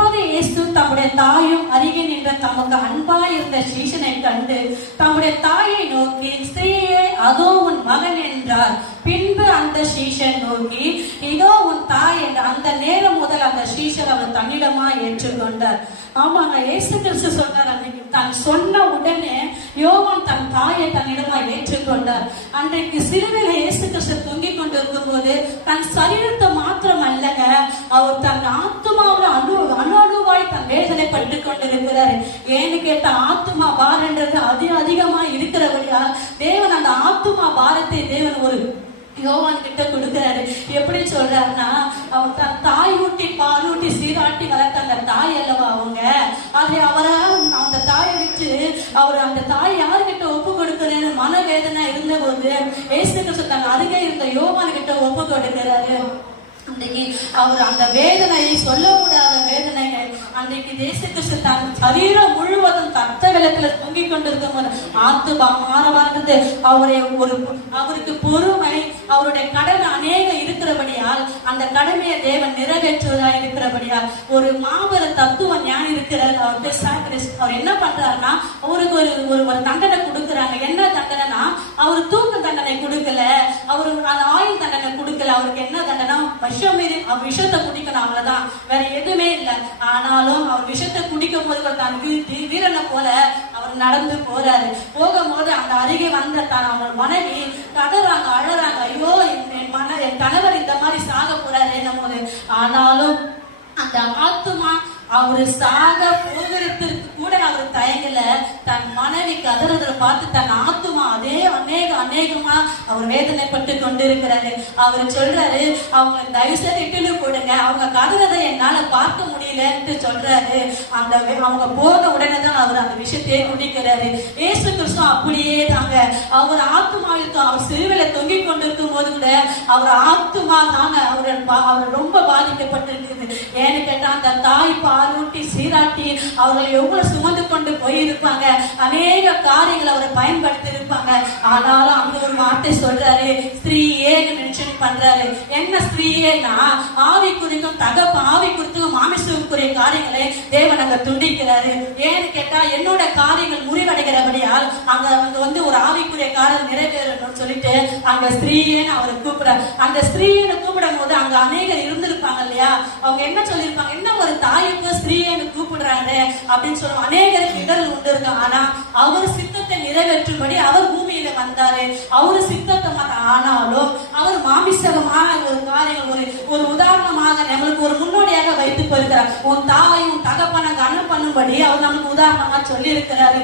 அப்போது இயேசு தம்முடைய தாயும் அருகே நின்ற தமக்கு அன்பாய் இருந்த சீசனை கண்டு தம்முடைய தாயை நோக்கி ஸ்திரீயே அதோ உன் மகன் என்றார். பின்பு அந்த சீசன் நோக்கி இதோ உன் தாய் என்ற அந்த நேரம் முதல் அந்த சீசன் அவர் தன்னிடமா ஏற்றுக்கொண்டார். ஆமாங்க இயேசு கிறிஸ்து சொன்னார் அன்னைக்கு தான் சொன்ன உடனே யோகன் தன் தாயை தன்னிடமா ஏற்றுக்கொண்டார். அன்றைக்கு சிலுவையில இயேசு கிறிஸ்து தொங்கிக் கொண்டிருக்கும் போது தன் சரீரத்தை மாத்திரம் அல்லங்க அவர் தன் ஆத்மாவில் அனு வேதனைப்பட்டு கொண்டிருக்கிறார் ஏன்னு கேட்ட ஆத்மா பாரன்றது அதி அதிகமா இருக்கிறபடியா தேவன் அந்த ஆத்மா பாரத்தை தேவன் ஒரு யோவான் கிட்ட கொடுக்கிறாரு. எப்படி சொல்றாருன்னா அவர் தன் தாய் ஊட்டி பாலூட்டி சீராட்டி வளர்த்த அந்த தாய் அல்லவா அவங்க? அது அவரை அந்த தாயை விட்டு அவர் அந்த தாய் யாருக்கிட்ட ஒப்பு கொடுக்கிறேன்னு மனவேதனை இருந்த போது ஏசு கிறிஸ்து தன் அருகே இருந்த யோவான் கிட்ட ஒப்பு கொடுக்கிறாரு. அன்றைக்கு அவர் அந்த வேதனையை சொல்ல முடியாத வேதனையை அன்றைக்கு தேசத்துக்கு தன் சரீரம் முழுவதும் தத்த விளக்குல தொங்கிக் கொண்டிருக்கும் ஒரு ஆத்துமா மாறவானது அவரை ஒரு அவருக்கு பொறுமை அவருடைய கடன் அநேக இருக்கிறபடியால் அந்த கடமையை தேவன் நிறைவேற்றுவதா இருக்கிறபடியால் ஒரு மாபெரும் தத்துவ ஞானம் இருக்கிறார் அவர் அவர் என்ன பண்றாருன்னா அவருக்கு ஒரு ஒரு ஒரு தண்டனை கொடுக்குறாங்க. என்ன தண்டனைனா அவர் தூக்கு தண்டனை கொடுக்கல அவரு அந்த ஆயுள் தண்டனை கொடுக்கல அவருக்கு என்ன தண்டனை விஷம் அவர் விஷத்தை குடிக்கணும் அவ்வளவுதான் வேற எதுவுமே இல்லை. ஆனாலும் அவர் விஷத்தை குடிக்கும் போது ஒரு தான் வீரனை போல அவர் நடந்து போறாரு. போகும்போது அந்த அருகே வந்த தான் அவங்க மனைவி கதறாங்க அழறாங்க. ஐயோ என் என் மன என் கணவர் இந்த மாதிரி சாக போறாரு என்னும் போது ஆனாலும் அந்த ஆத்துமா அவரு சாக போகிறதுக்கு கூட அவர் தயங்கல. தன் மனைவி கதறதுல பார்த்து தன் ஆத்துமா அதே அநேக அநேகமா அவர் வேதனைப்பட்டு கொண்டிருக்கிறாரு அவர் சொல்றாரு அவங்க தயவு செய்து இட்டுன்னு போடுங்க. அவங்க கதறதை என்னால பார்க்க முடியலன்ட்டு சொல்றாரு. அந்த அவங்க போன உடனே தான் அவர் அந்த விஷயத்தையே குடிக்கிறாரு ஏசு கிறிஸ்து அப்படியே தாங்க அவர் ஆத்மாவிற்கு அவர் சிறுவில தொங்கிக் கொண்டிருக்கும் போது கூட அவர் ஆத்மா தாங்க அவர் பா- அவர் ரொம்ப பாதிக்கப்பட்டிருக்கிறது. ஏன்னு கேட்டா அந்த தாய் பாலூட்டி சீராட்டி அவர்கள் எவ்வளவு சுமந்து கொண்டு போயிருப்பாங்க. அநேக காரியங்களை அவரை பயன்படுத்தி இருப்பாங்க ஆனாலும் அங்க ஒரு வார்த்தை சொல்றாரு ஸ்திரீயேன்னு மென்ஷன் பண்றாரு. என்ன ஸ்திரீயேனா ஆவி குறிக்கும் தகவல் குறித்தும் காரியங்களை தேவன் அங்க துண்டிக்கிறாரு. ஏன்னு கேட்டா என்னோட காரியங்கள் முடிவடைகிறபடியால் அங்க அங்க வந்து ஒரு ஆவிக்குரிய காரியம் நிறைவேறணும்னு சொல்லிட்டு அங்க ஸ்திரீயேன்னு அவரை கூப்பிடுறாரு அந்த ஸ்திரீன்னு கூப்பிடும் போது அங்க அநேகர் இருந்திருப்பாங்க இல்லையா? அவங்க என்ன சொல்லியிருப்பாங்க? என்ன ஒரு தாய்க்கு ஸ்திரீன்னு கூப்பிடுறாரு அப்படின்னு சொல்லுவாங்க அநேகருக்கு இடர் உண்டு இருக்கும். ஆனா அவர் சித்தத்தை நிறைவேற்றும்படி அவர் வந்தாரு. அவரு சித்தத்தை மாத்த ஆனாலும் அவர் மாமிசகமாக ஒரு காரியங்கள் ஒரு ஒரு உதாரணமாக நம்மளுக்கு ஒரு முன்னோடியாக வைத்து போயிருக்கிறார் உன் தாவையும் தகப்பனை கனம் பண்ணும்படி அவர் நமக்கு உதாரணமா சொல்லி இருக்கிறாரு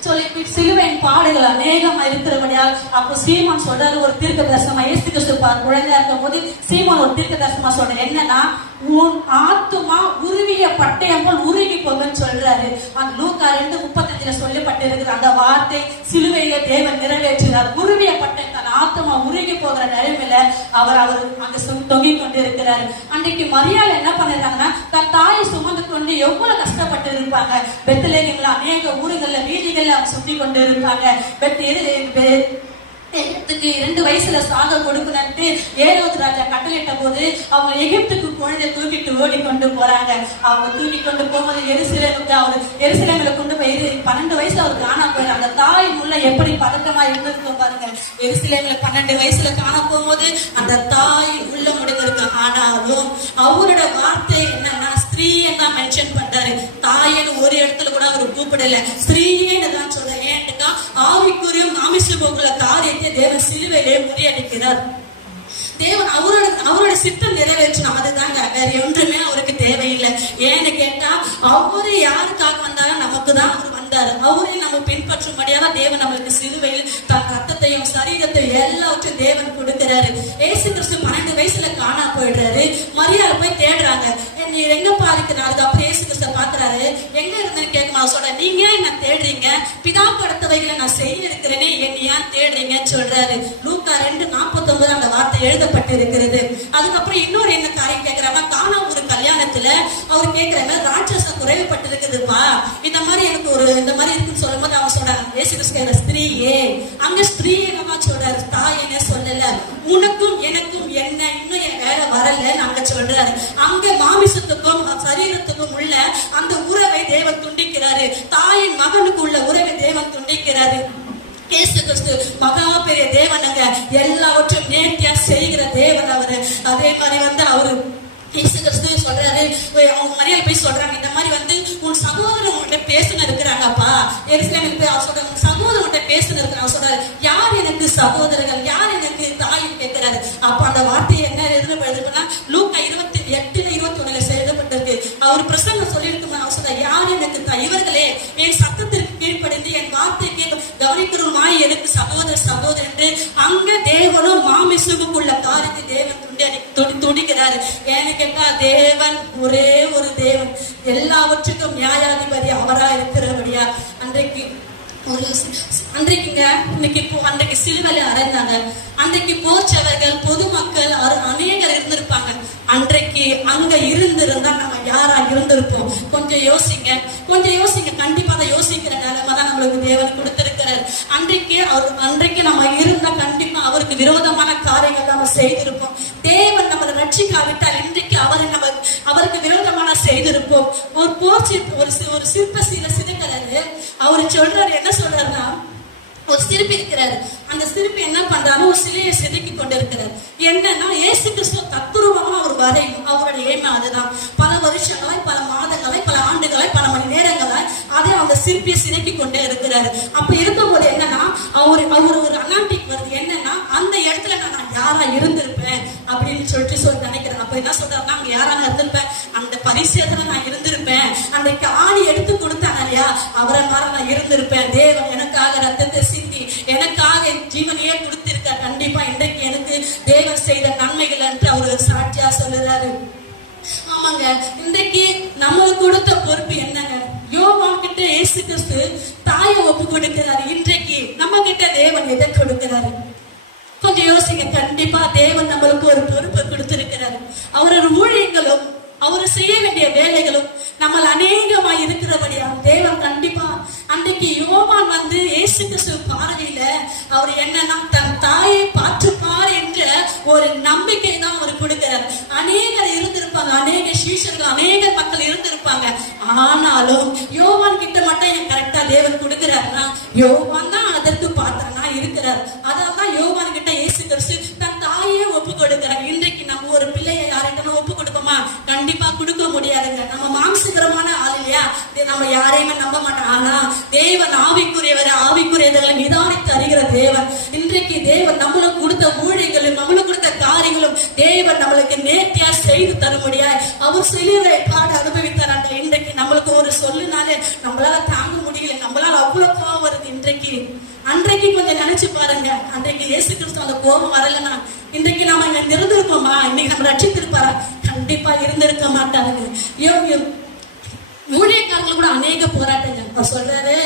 சொல்லி சிலுவையின் பாடுகள் அநேகமா இருக்கிறபடியால் அப்போ சீமான் சொல்றாரு ஒரு தீர்க்க தரிசனமா ஏசு கிறிஸ்து பா- குழந்தையா இருக்கும் போது சீமான் ஒரு தீர்க்க தரிசனமா சொல்றாரு. என்னன்னா உன் ஆத்துமா உருவிய பட்டயம் போல் உருகி போகுன்னு சொல்றாரு. அந்த லூக்கா ரெண்டு முப்பத்தஞ்சுல சொல்லப்பட்டிருக்கிற அந்த வார்த்தை சிலுவையில தேவன் நிறைவேற்றினார். உருவிய பட்டயம் தன் ஆத்துமா உருகி போகிற நிலைமையில அவர் அவர் அங்க சு- தொங்கிக் கொண்டு அன்றைக்கு மரியாதை என்ன பண்ணிருக்காங்கன்னா தன் தாயை சுமந்து கொண்டு எவ்வளவு கஷ்டப்பட்டு இருப்பாங்க பெத்தலேனிங்களா அநேக ஊர்கள்ல வீதிகள்ல அவங்க சுத்தி கொண்டு இருப்பாங்க பெத்த எகிப்துக்கு இரண்டு வயசுல சாக கொடுக்கணும்ட்டு ஏரோது ராஜா கட்டளையிட்ட போது அவங்க எகிப்துக்கு குழந்தை தூக்கிட்டு ஓடி கொண்டு போறாங்க. அவங்க தூக்கி கொண்டு போகும்போது எருசலேமுக்கு அவர் எரிசிலங்களை கொண்டு போய் பன்னெண்டு வயசுல அவர் காணா போயிரு அந்த தாய் முள்ள எப்படி பதட்டமா இருந்திருக்கும் பாருங்க. எரிசிலங்களை பன்னெண்டு வயசுல காண போகும்போது அந்த தாய் உள்ள முடிந்திருக்கு. ஆனாலும் அவரோட வார்த்தை என்னன்னா ஸ்திரீன்னு தான் மென்ஷன் பண்றாரு? தாயன்னு ஒரு இடத்துல கூட அவர் கூப்பிடல. ஸ்திரீன்னு தான் சொல்றேன். ஏன்ட்டுக்கா ஆவிக்குரியும் மாமிசுபோக்குள்ள காரியத்தை தேவன் சிலுவையிலே முறியடிக்கிறார். தேவன் அவரோட அவரோட சித்தம் நிறைவேற்றணும் அதுதாங்க. வேற ஒன்றுமே அவருக்கு தேவையில்லை. ஏன்னு கேட்டா அவரு யாருக்காக வந்தாலும் நமக்கு தான் அவர் வந்தாரு. அவரை நம்ம பின்பற்றும்படியாக தேவன் நம்மளுக்கு சிலுவையில் தன் ரத்தத்தையும் எல்லாவற்றையும் தேவன் கொடுக்கிறாரு. ஏசு கிறிஸ்து பன்னெண்டு வயசுல காணா போயிடுறாரு. மரியாதை போய் தேடுறாங்க. நீ எங்கப்பா இருக்கிற அதுக்கப்புறம் ஏசு கிறிஸ்த பாக்குறாரு எங்க இருந்தேன்னு கேட்கணும் சொல்ற நீங்க ஏன் என்ன தேடுறீங்க? பிதா படுத்தவைகளை நான் செய்ய இருக்கிறேனே என்னை ஏன் தேடுறீங்கன்னு சொல்றாரு. லூக்கா ரெண்டு நாற்பத்தொன்பது அந்த வார்த்தை எழுதப்பட்டு இருக்கிறது அதுக்கப்புறம் இன்னொரு என்ன காரியம் கேட்கிறாங்க காணா ஒரு கல்யாணத்துல அவர் கேட்கிறாங்க ராட்சசம் குறைவுபட்டிருக்குதுப்பா இந்த மாதிரி எனக்கு ஒரு இந்த மாதிரி இருக்குன்னு சொல்லும்போது அவங்க ஏன் அங்க ஸ்திரீ சொல்றாரு தாய் என்ன சொல்லல? உனக்கும் எனக்கும் என்ன? இன்னும் என் வேலை வரல அங்க சொல்றாரு. அங்க மாமிசத்துக்கும் சரீரத்துக்கும் உள்ள அந்த உறவை தேவன் துண்டிக்கிறாரு. தாயின் மகனுக்கு உள்ள உறவை தேவன் துண்டிக்கிறாரு. இயேசு கிறிஸ்து மகா பெரிய தேவன் அங்க. எல்லாவற்றையும் நேர்த்தியா செய்கிற தேவன் அவரு. அதே மாதிரி வந்து அவரு இயேசு கிறிஸ்து சொல்றாரு. அவங்க மரியாதை போய் சொல்றாங்க. இந்த மாதிரி வந்து உன் சகோதரன் உங்கள்கிட்ட பேசுன இருக்கிறாங்கப்பா. எருசலேமில் போய் அவர் சொல்றாங்க உன் சகோதரன் உங்கள்கிட்ட பேசுன இருக்கிறாங்க அவர் சொல்றாரு யார் எனக்கு சகோதரர்கள்? யார் எனக்கு தாயும் கேட்கிறாரு. அப்ப அந்த வார்த்தை என்ன எழுதப்படுதுன்னா லூக்கா இருபத்தி எட்டுல இருபத்தி ஒண்ணுல எழுதப்பட்டிருக்கு. அவர் பிரசங்கம் சொல்லியிருக்கும் அவர் சொல்றாரு யார் எனக்கு தாய்? இவர்களே என் சத்தத்திற்கு கீழ்ப்படிந்து என் வார்த்தைக்கு கவனிக்கிறோமா எனக்கு சகோதர சகோதரன் என்று அங்க தேவன் ஒரே ஒரு தேவன். எல்லாவற்றுக்கும் நியாயாதிபதி அவரா இருக்கிறபடியா அன்றைக்கு ஒரு அன்றைக்குங்க இன்னைக்கு அன்றைக்கு சிலுவையில அறைந்தாங்க. அன்றைக்கு போச்சவர்கள் பொதுமக்கள் அரு- அநேகர் இருந்திருப்பாங்க. அன்றைக்கு அங்க இருந்திருந்தா நம்ம யாரா இருந்திருப்போம்? கொஞ்சம் யோசிங்க. கொஞ்சம் யோசிங்க. கண்டிப்பா அதை யோசிக்கிற நிலைமை தான் நம்மளுக்கு தேவன் கொடுத்திருக்கிறார். அன்றைக்கு அவர் அன்றைக்கு நம்ம இருந்தா கண்டிப்பா அவருக்கு விரோதமான காரியங்கள் நம்ம செய்திருப்போம். தேவன் நம்மளை ரட்சிக்காவிட்டால் இன்றைக்கு அவரை நம்ம அவருக்கு விரோதமான செய்திருப்போம். ஒரு போர் சிற்ப ஒரு ஒரு சிற்ப சீல சிறுக்கிறாரு அவரு சொல்றாரு என்ன சொல்றாருன்னா ஒரு சிரிப்பு இருக்கிறாரு. அந்த சிரிப்பு என்ன பண்றாரு ஒரு சிலையை செதுக்கி கொண்டிருக்கிறார். என்னன்னா ஏசு கிறிஸ்துவ தத்துருவமா அவர் வரையும் அவருடைய ஏமா அதுதான். பல வருஷங்களாய் பல மாதங்களாய் பல ஆண்டுகளாய் பல மணி நேரங்களாய் அதை அந்த சிற்பியை சிதைக்கி கொண்டே இருக்கிறாரு. அப்ப இருக்கும்போது என்னன்னா அவர் அவர் ஒரு அனாட்டிக் வருது. என்னன்னா அந்த இடத்துல நான் நான் யாரா இருந்திருப்பேன் அப்படின்னு சொல்லிட்டு சொல்லி நினைக்கிறேன். அப்ப என்ன சொல்றாருன்னா அங்க யாரா இருந்திருப்பேன்? அந்த பரிசேதனை நான் இருந்திருப்பேன். அன்றைக்கு ஆணி எடுத்து கொடுத்தாங்க இல்லையா? அவரை மாதிரி நான் இருந்திருப்பேன். தேவன் எனக்காக ரத்தத்தை சிந்தி எனக்காக ஜீவனையே கொடுத்திருக்க கண்டிப்பா இன்றைக்கு எனக்கு தேவன் செய்த நன்மைகள் என்று அவர் சாட்சியா சொல்லுறாரு. ஆமாங்க. இன்றைக்கு நம்மளுக்கு கொடுத்த பொறுப்பு என்னங்க? யோவான் கிட்ட இயேசு கிறிஸ்து தாயை ஒப்பு கொடுக்கிறாரு. இன்றைக்கு நம்ம கிட்ட தேவன் எதை கொடுக்கிறாரு? கொஞ்சம் யோசிங்க. கண்டிப்பா தேவன் நம்மளுக்கு ஒரு பொறுப்பை கொடுத்திருக்கிறாரு. அவரோட ஊழியங்களும் அவர் செய்ய வேண்டிய வேலைகளும் நம்ம அநேகமா இருக்கிறபடியாக தேவன் கண்டிப்பா அன்றைக்கு யோவான் வந்து இயேசு கிறிஸ்து பார்வையில அவர் என்னன்னா தன் தாயை பார்த்துப்பார் என்ற ஒரு நம்பிக்கை தான் அவர் கொடுக்கிறார். அநேகர் இருந்திருப்பாங்க. அநேக சீஷர்கள் அநேக மக்கள் இருந்திருப்பாங்க. ஆனாலும் யோவான் கிட்ட மட்டும் என் யோவான் தான் அதற்கு பாத்திரனா இருக்கிறார். அதான் தான் யோவான் கிட்ட இயேசு கிறிஸ்து தன் தாயே ஒப்பு கொடுக்கிறார். இன்றைக்கு நம்ம ஒரு பிள்ளையை யார்கிட்ட ஒப்பு கொடுப்போமா? கண்டிப்பா கொடுக்க முடியாதுங்க. நம்ம மாம்சகரமான ஆள் இல்லையா? நம்ம யாரையுமே நம்ப மாட்டோம். ஆனா தேவன் ஆவிக்குரியவர் ஆவிக்குரியவர்களை நிதானித்து அறிகிற தேவன். இன்றைக்கு தேவன் நம்மளுக்கு கொடுத்த ஊழியர்களும் நம்மளுக்கு கொடுத்த காரியங்களும் தேவன் நம்மளுக்கு நேர்த்தியா செய்து தரும்படியாய் அவர் சிலுவை பாடு அனுபவித்தாராங்க இன்றைக்கு நம்மளுக்கு ஒரு சொல்லுனாலே நம்மளால தாங்க முடியல. நம்மளால அவ்வளவு கோவம் இன்றைக்கு அன்றைக்கு கொஞ்சம் நினைச்சு பாருங்க. அன்றைக்கு இயேசு கிறிஸ்து அந்த கோபம் வரலன்னா இன்றைக்கு நம்ம இங்க இருந்திருக்கோமா? இன்னைக்கு நம்ம ரட்சித்திருப்பாரா? கண்டிப்பா இருந்திருக்க மாட்டாருங்க. யோகியம் ஊழியக்காரர்கள் கூட அநேக போராட்டங்கள். அவர் சொல்றாரு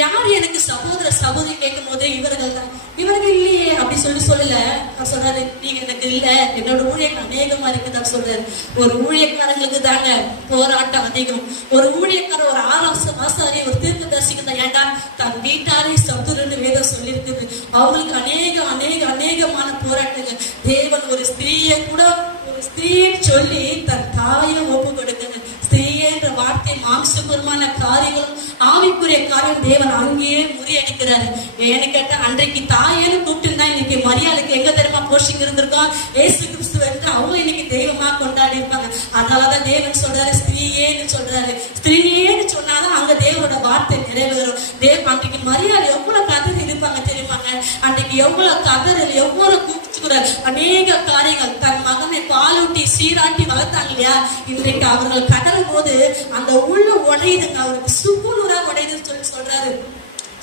யார் எனக்கு சகோதர சகோதரி கேட்கும் போது இவர்கள் தான்? இவர்கள் இல்லையே அப்படி சொல்லி சொல்லல. அவர் சொல்றாரு நீங்க எனக்கு இல்ல. என்னோட ஊழியர் அநேகமா இருக்குது சொல்றாரு. ஒரு ஊழியக்காரங்களுக்கு தாங்க போராட்டம் அதிகம். ஒரு ஊழியக்காரர் ஒரு ஆறாம் மாசாரி ஒரு தீர்க்க தரிசிக்கிறத ஏண்டா தன் வீட்டாரை சத்துருன்னு வேதம் சொல்லியிருக்குது. அவங்களுக்கு அநேக அநேக அநேகமான போராட்டங்கள். தேவன் ஒரு ஸ்திரீயை கூட ஒரு ஸ்திரீயை சொல்லி தன் தாயை ஒப்பு கொடுக்குது மாம்சபூர்வமான காரியங்களும் ஆவிக்குரிய காரியம் தேவன் அங்கேயே முறியடிக்கிறாரு. ஏன்னு கேட்டா அன்றைக்கு தாயேன்னு கூப்பிட்டு இன்னைக்கு மரியாதைக்கு எங்க தெரியுமா போஷிங் இருந்திருக்கோம் ஏசு வந்து அவங்க இன்னைக்கு தெய்வமா கொண்டாடி இருப்பாங்க. அதனாலதான் தேவன் சொல்றாரு ஸ்திரீயேன்னு சொல்றாரு. ஸ்திரீயேன்னு சொன்னாதான் அங்க தேவனோட வார்த்தை நிறைவேறும். தேவ அன்றைக்கு மரியாதை எவ்வளவு கதறி இருப்பாங்க தெரியுமாங்க அன்றைக்கு எவ்வளவு கதறல் எவ்வளவு கூப்பிச்சுக்கிறார் அநேக காரியங்கள். தன் மகனை பாலூட்டி சீராட்டி வளர்த்தாங்க இல்லையா? இன்றைக்கு அவர்கள் கடலும் போது அந்த உள்ள உடையுதுங்க. அவருக்கு சுக்குநூறா உடையுதுன்னு சொல்லி சொல்றாரு.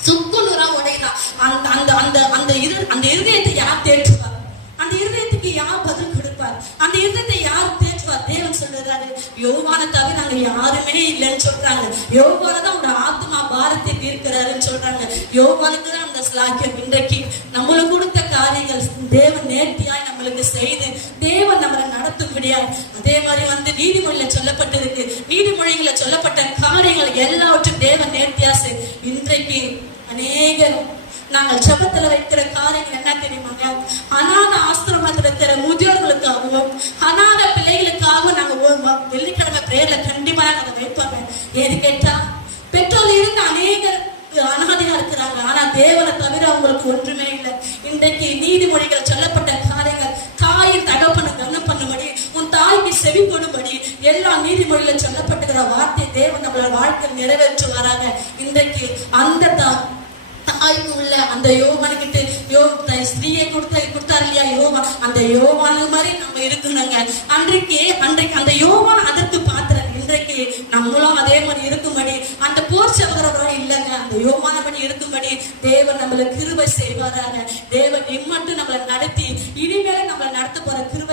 சுக்குநூறா உடையலாம் அந்த அந்த அந்த அந்த இரு அந்த இருதயத்தை யார் தேற்றுவார்? அந்த இருதயத்துக்கு யார் அந்த யுத்தத்தை யார் பேசுவா தேவன் சொல்லுறாரு யோவான தவிர நாங்க யாருமே இல்லைன்னு சொல்றாங்க. யோவான தான் உங்க ஆத்மா பாரத்தை தீர்க்கிறாருன்னு சொல்றாங்க. யோவானுக்கு தான் அந்த ஸ்லாக்கியம் இன்றைக்கு நம்மளுக்கு கொடுத்த காரியங்கள். தேவன் நேர்த்தியாய் நம்மளுக்கு செய்து தேவன் நம்மளை நடத்தும்படியாய். அதே மாதிரி வந்து நீதிமொழியில சொல்லப்பட்டிருக்கு. நீதிமொழியில சொல்லப்பட்ட காரியங்கள் எல்லாவற்றும் தேவன் நேர்த்தியா இன்றைக்கு அநேகம் நாங்கள் ஜபத்துல வைக்கிற காரியங்கள் என்ன தெரியுமாங்க? அனாத கிராமத்தில் இருக்கிற முதியோர்களுக்காகவும் அநாத பிள்ளைகளுக்காகவும் நாங்கள் வெள்ளிக்கிழமை பிரேயர்ல கண்டிப்பாக நாங்கள் வைப்போம் ஏது கேட்டா பெற்றோர் இருந்து அநேகர் அனாதையா இருக்கிறாங்க. ஆனா தேவனை தவிர அவங்களுக்கு ஒன்றுமே இல்லை. இன்றைக்கு நீதிமொழிகள் சொல்லப்பட்ட காரியங்கள் தாயின் தகப்பனை கண்ணம் பண்ணும்படி உன் தாய்க்கு செவி கொடும்படி எல்லா நீதிமொழியில சொல்லப்பட்டுகிற வார்த்தை தேவன் நம்மளோட வாழ்க்கையில் நிறைவேற்று வராங்க இன்றைக்கு அந்த தா தாய்க்கு உள்ள அந்த யோவானுக்கிட்ட யோ ஸ்திரீயை கொடுத்த கொடுத்தாரு இல்லையா? யோவா. அந்த யோவானு மாதிரி நம்ம இருக்கணுங்க. அன்றைக்கு அன்றைக்கு அந்த யோவான் அதற்கு பாத்திரம் இன்றைக்கு நம்மளும் அதே மாதிரி இருக்கும்படி அந்த போர் சகோதரரா இல்லைங்க. அந்த யோவானபடி இருக்கும்படி தேவன் நம்மளை கிருபை செய்வாராங்க. தேவன் இம்மட்டும் நம்மளை நடத்தி இனிமேல நம்மளை நடத்த போற கிருபை